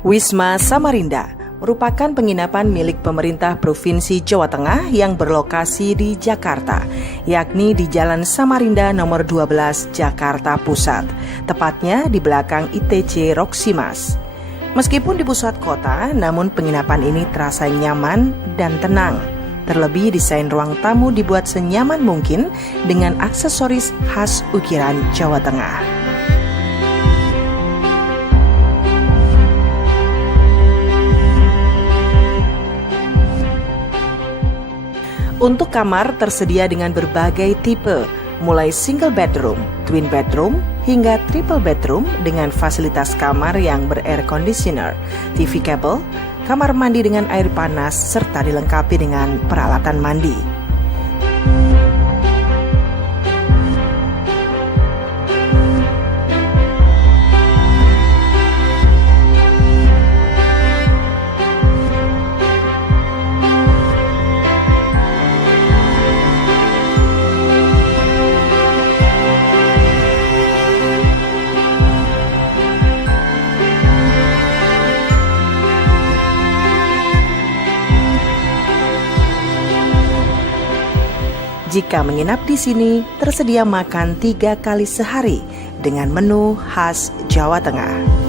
Wisma Samarinda merupakan penginapan milik pemerintah Provinsi Jawa Tengah yang berlokasi di Jakarta, yakni di Jalan Samarinda nomor 12 Jakarta Pusat, tepatnya di belakang ITC Roksimas. Meskipun di pusat kota, namun penginapan ini terasa nyaman dan tenang. Terlebih desain ruang tamu dibuat senyaman mungkin dengan aksesoris khas ukiran Jawa Tengah. Untuk kamar tersedia dengan berbagai tipe, mulai single bedroom, twin bedroom, hingga triple bedroom dengan fasilitas kamar yang ber-air conditioner, TV kabel, kamar mandi dengan air panas, serta dilengkapi dengan peralatan mandi. Jika menginap di sini, tersedia makan 3 kali sehari dengan menu khas Jawa Tengah.